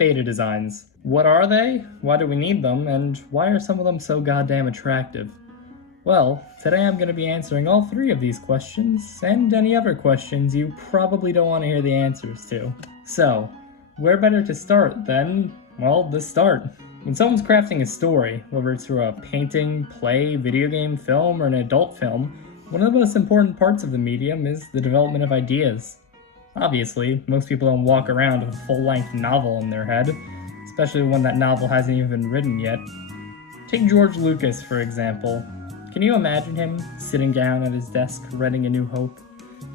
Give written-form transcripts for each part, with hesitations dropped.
Beta designs. What are they? Why do we need them? And why are some of them so goddamn attractive? Well, today I'm going to be answering all three of these questions, and any other questions you probably don't want to hear the answers to. So, where better to start than, well, the start? When someone's crafting a story, whether it's through a painting, play, video game, film, or an adult film, one of the most important parts of the medium is the development of ideas. Obviously, most people don't walk around with a full-length novel in their head, especially when that novel hasn't even been written yet. Take George Lucas, for example. Can you imagine him sitting down at his desk writing A New Hope?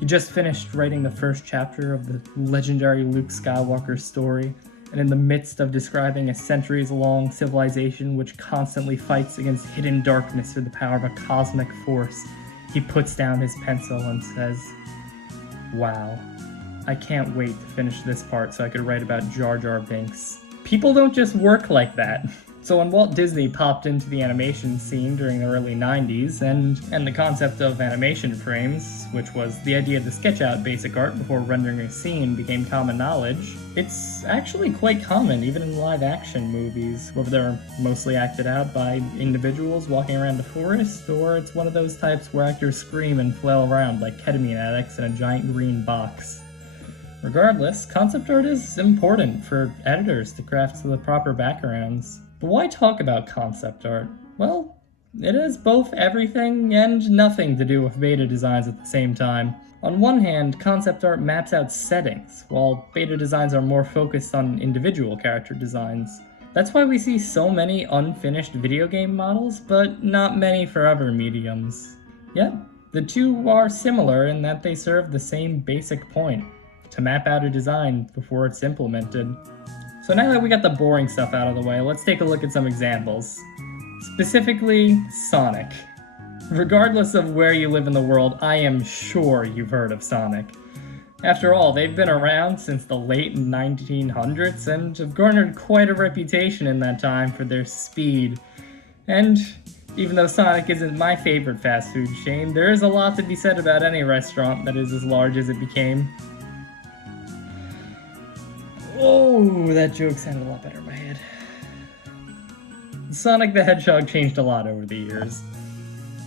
He just finished writing the first chapter of the legendary Luke Skywalker story, and in the midst of describing a centuries-long civilization which constantly fights against hidden darkness through the power of a cosmic force, he puts down his pencil and says, "Wow, I can't wait to finish this part so I could write about Jar Jar Binks." People don't just work like that. So when Walt Disney popped into the animation scene during the early 90s, and the concept of animation frames, which was the idea to sketch out basic art before rendering a scene, became common knowledge, it's actually quite common even in live-action movies, whether they're mostly acted out by individuals walking around the forest, or it's one of those types where actors scream and flail around like ketamine addicts in a giant green box. Regardless, concept art is important for editors to craft the proper backgrounds. But why talk about concept art? Well, it has both everything and nothing to do with beta designs at the same time. On one hand, concept art maps out settings, while beta designs are more focused on individual character designs. That's why we see so many unfinished video game models, but not many for other mediums. Yet, the two are similar in that they serve the same basic point: to map out a design before it's implemented. So now that we got the boring stuff out of the way, let's take a look at some examples. Specifically, Sonic. Regardless of where you live in the world, I am sure you've heard of Sonic. After all, they've been around since the late 1900s and have garnered quite a reputation in that time for their speed. And even though Sonic isn't my favorite fast food chain, there is a lot to be said about any restaurant that is as large as it became. Oh, that joke sounded a lot better in my head. Sonic the Hedgehog changed a lot over the years.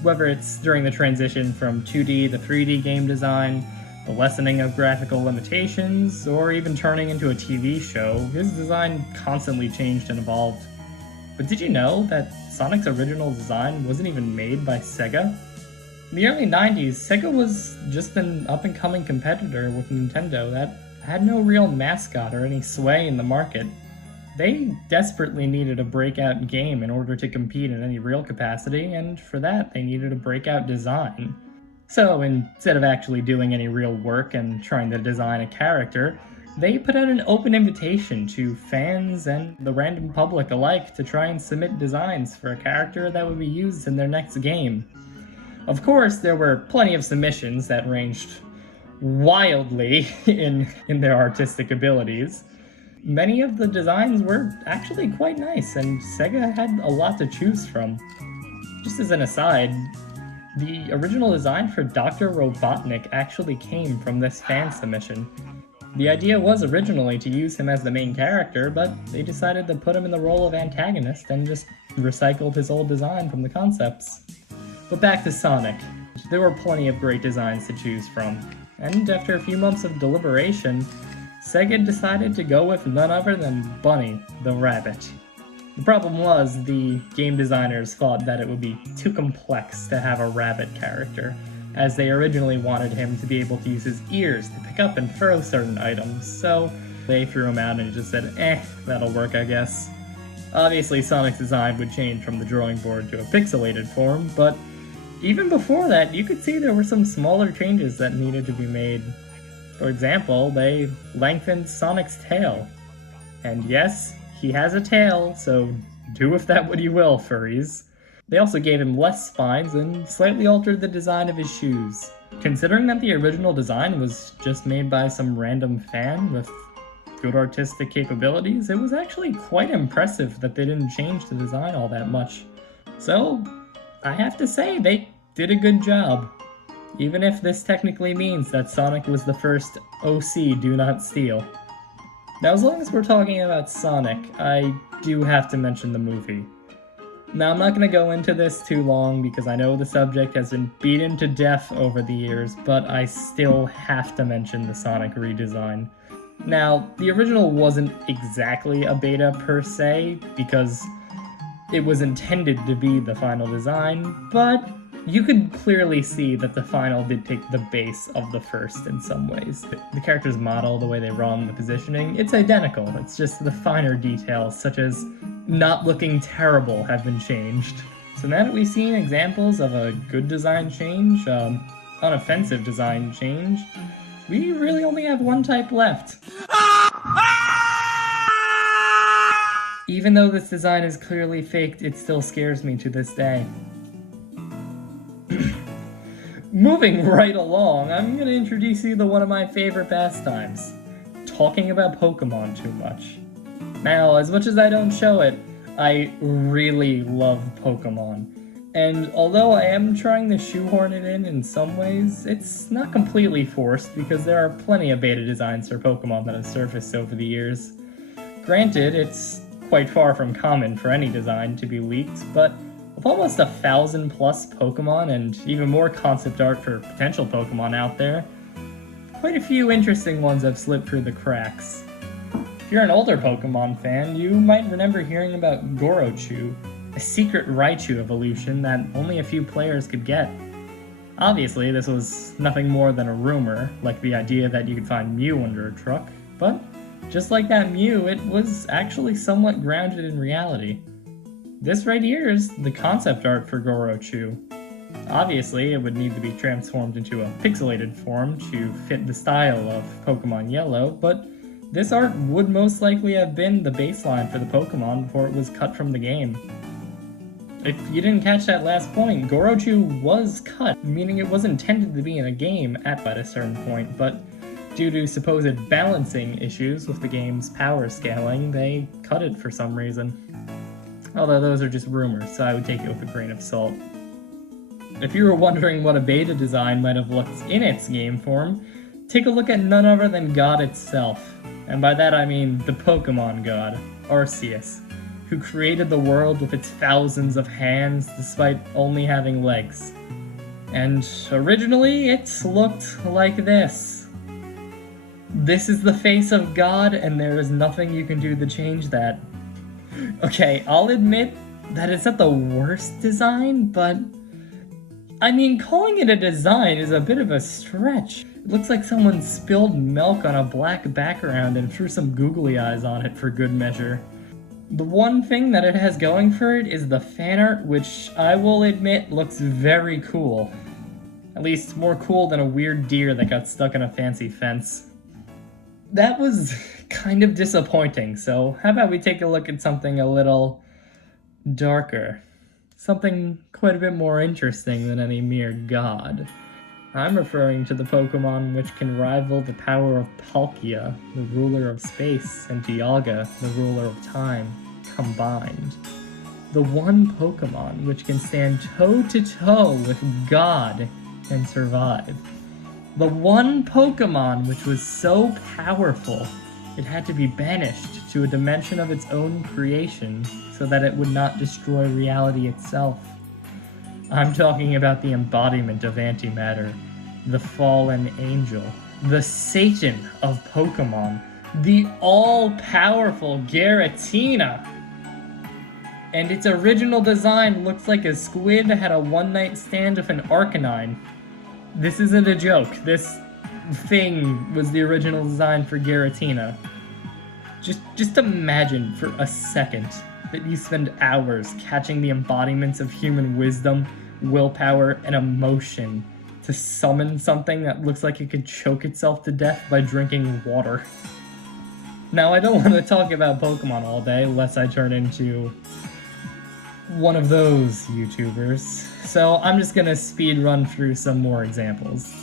Whether it's during the transition from 2D to 3D game design, the lessening of graphical limitations, or even turning into a TV show, his design constantly changed and evolved. But did you know that Sonic's original design wasn't even made by Sega? In the early 90s, Sega was just an up-and-coming competitor with Nintendo that had no real mascot or any sway in the market. They desperately needed a breakout game in order to compete in any real capacity, and for that they needed a breakout design. So instead of actually doing any real work and trying to design a character, they put out an open invitation to fans and the random public alike to try and submit designs for a character that would be used in their next game. Of course, there were plenty of submissions that ranged wildly in their artistic abilities. Many of the designs were actually quite nice, and Sega had a lot to choose from. Just as an aside, the original design for Dr. Robotnik actually came from this fan submission. The idea was originally to use him as the main character, but they decided to put him in the role of antagonist and just recycled his old design from the concepts. But back to Sonic. There were plenty of great designs to choose from. And after a few months of deliberation, Sega decided to go with none other than Bunny the Rabbit. The problem was, the game designers thought that it would be too complex to have a rabbit character, as they originally wanted him to be able to use his ears to pick up and throw certain items, so they threw him out and just said, that'll work, I guess. Obviously, Sonic's design would change from the drawing board to a pixelated form, but even before that, you could see there were some smaller changes that needed to be made. For example, they lengthened Sonic's tail. And yes, he has a tail, so do with that what you will, furries. They also gave him less spines and slightly altered the design of his shoes. Considering that the original design was just made by some random fan with good artistic capabilities, it was actually quite impressive that they didn't change the design all that much. So, I have to say, they did a good job. Even if this technically means that Sonic was the first OC Do Not Steal. Now, as long as we're talking about Sonic, I do have to mention the movie. Now, I'm not going to go into this too long because I know the subject has been beaten to death over the years, but I still have to mention the Sonic redesign. Now, the original wasn't exactly a beta per se, because it was intended to be the final design, but you could clearly see that the final did take the base of the first in some ways. The character's model, the way they run, the positioning, it's identical. It's just the finer details, such as not looking terrible, have been changed. So now that we've seen examples of a good design change, unoffensive design change, we really only have one type left. Even though this design is clearly faked, it still scares me to this day. Moving right along, I'm gonna introduce you to one of my favorite pastimes. Talking about Pokemon too much. Now, as much as I don't show it, I really love Pokemon. And although I am trying to shoehorn it in some ways, it's not completely forced because there are plenty of beta designs for Pokemon that have surfaced over the years. Granted, it's quite far from common for any design to be leaked, but with almost 1,000 plus Pokemon and even more concept art for potential Pokemon out there, quite a few interesting ones have slipped through the cracks. If you're an older Pokemon fan, you might remember hearing about Gorochu, a secret Raichu evolution that only a few players could get. Obviously, this was nothing more than a rumor, like the idea that you could find Mew under a truck, but just like that Mew, it was actually somewhat grounded in reality. This right here is the concept art for Gorochu. Obviously, it would need to be transformed into a pixelated form to fit the style of Pokemon Yellow, but this art would most likely have been the baseline for the Pokemon before it was cut from the game. If you didn't catch that last point, Gorochu was cut, meaning it was intended to be in a game at a certain point, but due to supposed balancing issues with the game's power scaling, they cut it for some reason. Although those are just rumors, so I would take it with a grain of salt. If you were wondering what a beta design might have looked in its game form, take a look at none other than God itself. And by that I mean the Pokemon god, Arceus, who created the world with its thousands of hands despite only having legs. And originally it looked like this. This is the face of God, and there is nothing you can do to change that. Okay, I'll admit that it's not the worst design, but I mean, calling it a design is a bit of a stretch. It looks like someone spilled milk on a black background and threw some googly eyes on it for good measure. The one thing that it has going for it is the fan art, which I will admit looks very cool. At least more cool than a weird deer that got stuck in a fancy fence. That was kind of disappointing, so how about we take a look at something a little darker? Something quite a bit more interesting than any mere god. I'm referring to the Pokemon which can rival the power of Palkia, the ruler of space, and Dialga, the ruler of time, combined. The one Pokemon which can stand toe-to-toe with God and survive. The one Pokemon which was so powerful, it had to be banished to a dimension of its own creation so that it would not destroy reality itself. I'm talking about the embodiment of antimatter, the fallen angel, the Satan of Pokemon, the all-powerful Giratina. And its original design looks like a squid had a one-night stand with an Arcanine. This isn't a joke. This thing was the original design for Giratina. Just imagine for a second that you spend hours catching the embodiments of human wisdom, willpower, and emotion to summon something that looks like it could choke itself to death by drinking water. Now, I don't want to talk about Pokemon all day, lest I turn into one of those YouTubers, so I'm just gonna speed run through some more examples.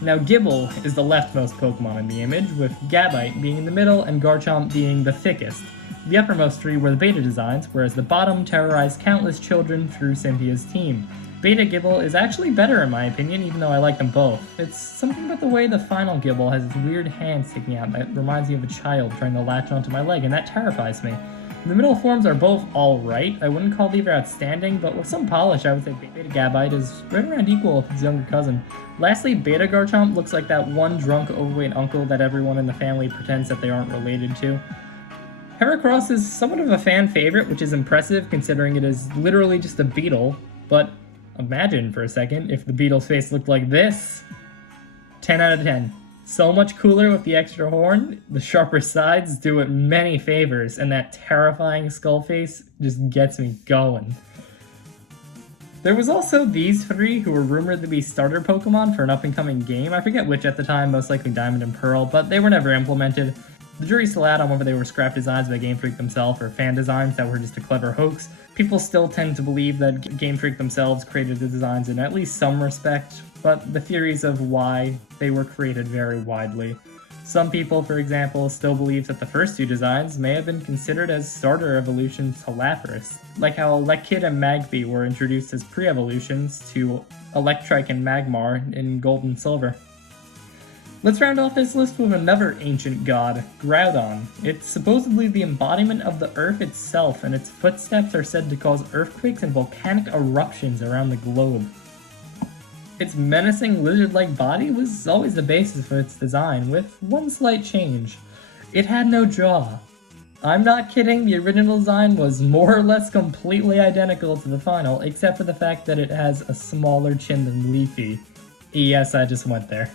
Now, Gible is the leftmost Pokemon in the image, with Gabite being in the middle and Garchomp being the thickest. The uppermost three were the beta designs, whereas the bottom terrorized countless children through Cynthia's team. Beta Gible is actually better in my opinion, even though I like them both. It's something about the way the final Gible has its weird hand sticking out that reminds me of a child trying to latch onto my leg, and that terrifies me. The middle forms are both alright. I wouldn't call either outstanding, but with some polish I would say Beta Gabite is right around equal with its younger cousin. Lastly, Beta Garchomp looks like that one drunk overweight uncle that everyone in the family pretends that they aren't related to. Heracross is somewhat of a fan favorite, which is impressive considering it is literally just a beetle, but imagine for a second if the beetle's face looked like this. 10 out of 10. So much cooler with the extra horn, the sharper sides do it many favors, and that terrifying skull face just gets me going. There was also these three who were rumored to be starter Pokemon for an up-and-coming game. I forget which at the time, most likely Diamond and Pearl, but they were never implemented. The jury's still out on whether they were scrap designs by Game Freak themselves or fan designs that were just a clever hoax. People still tend to believe that Game Freak themselves created the designs in at least some respect, but the theories of why they were created vary widely. Some people, for example, still believe that the first two designs may have been considered as starter evolutions to Lapras, like how Elekid and Magby were introduced as pre-evolutions to Electrike and Magmar in Gold and Silver. Let's round off this list with another ancient god, Groudon. It's supposedly the embodiment of the Earth itself, and its footsteps are said to cause earthquakes and volcanic eruptions around the globe. Its menacing lizard-like body was always the basis for its design, with one slight change. It had no jaw. I'm not kidding, the original design was more or less completely identical to the final, except for the fact that it has a smaller chin than Leafy. Yes, I just went there.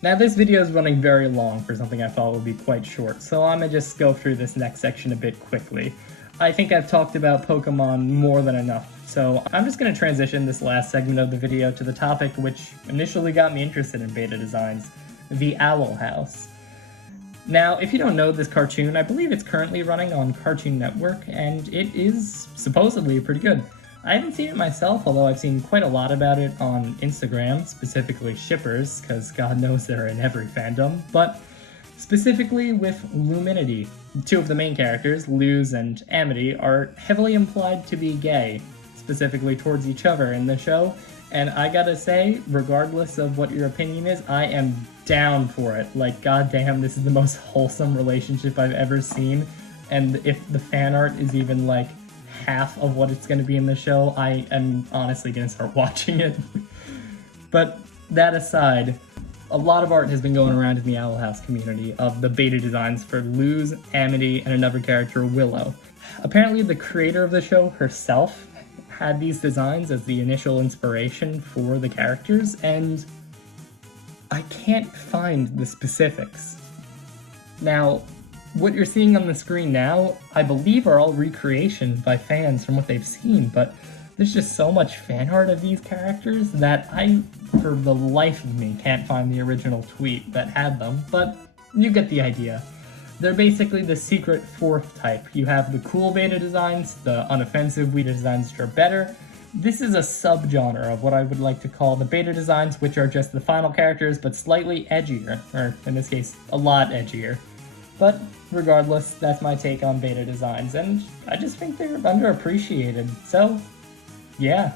Now this video is running very long for something I thought would be quite short, so I'm gonna just go through this next section a bit quickly. I think I've talked about Pokemon more than enough, so I'm just gonna transition this last segment of the video to the topic which initially got me interested in beta designs, the Owl House. Now, if you don't know this cartoon, I believe it's currently running on Cartoon Network, and it is supposedly pretty good. I haven't seen it myself, although I've seen quite a lot about it on Instagram, specifically shippers, because God knows they're in every fandom, but specifically with Luminity. Two of the main characters, Luz and Amity, are heavily implied to be gay, specifically towards each other in the show, and I gotta say, regardless of what your opinion is, I am down for it. Like, goddamn, this is the most wholesome relationship I've ever seen, and if the fan art is even like half of what it's going to be in the show, I am honestly going to start watching it. But that aside, a lot of art has been going around in the Owl House community of the beta designs for Luz, Amity, and another character, Willow. Apparently the creator of the show herself had these designs as the initial inspiration for the characters, and I can't find the specifics. Now, what you're seeing on the screen now, I believe are all recreation by fans from what they've seen, but there's just so much fan art of these characters that I, for the life of me, can't find the original tweet that had them, but you get the idea. They're basically the secret fourth type. You have the cool beta designs, the unoffensive beta designs which are better. This is a subgenre of what I would like to call the beta designs, which are just the final characters but slightly edgier, or in this case, a lot edgier. But regardless, that's my take on beta designs, and I just think they're underappreciated. So, yeah.